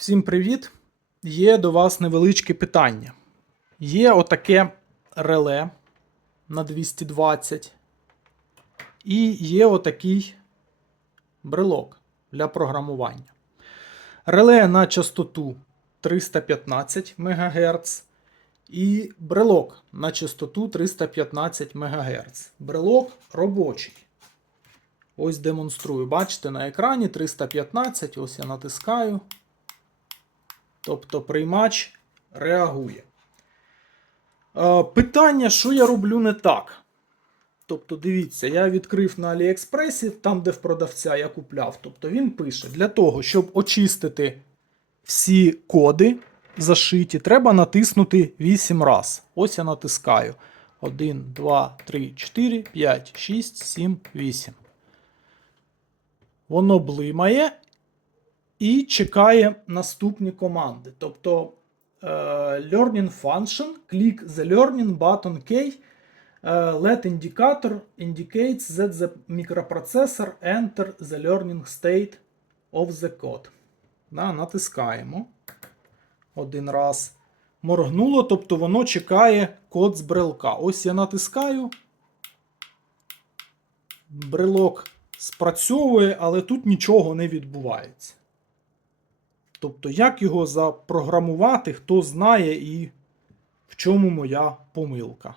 Всім привіт! Є до вас невеличке питання. Є отаке реле на 220, і є отакий брелок для програмування. Реле на частоту 315 МГц і брелок на частоту 315 МГц. Брелок робочий. Ось демонструю. Бачите, на екрані 315, ось я натискаю. Тобто приймач реагує. Е, Питання, що я роблю не так. Тобто, дивіться, я відкрив на Аліекспресі, там, де в продавця я купляв. Тобто він пише: для того, щоб очистити всі коди зашиті, треба натиснути 8 раз. Ось я натискаю. 1, 2, 3, 4, 5, 6, 7, 8. Воно блимає і чекає наступні команди. Тобто е, learning function, click the learning button key, е, let indicator indicates that the microprocessor enter the learning state of the code. Натискаємо один раз. Моргнуло, тобто воно чекає код з брелка. Ось я натискаю. Брелок спрацьовує, але тут нічого не відбувається. Тобто, як його запрограмувати, хто знає і в чому моя помилка.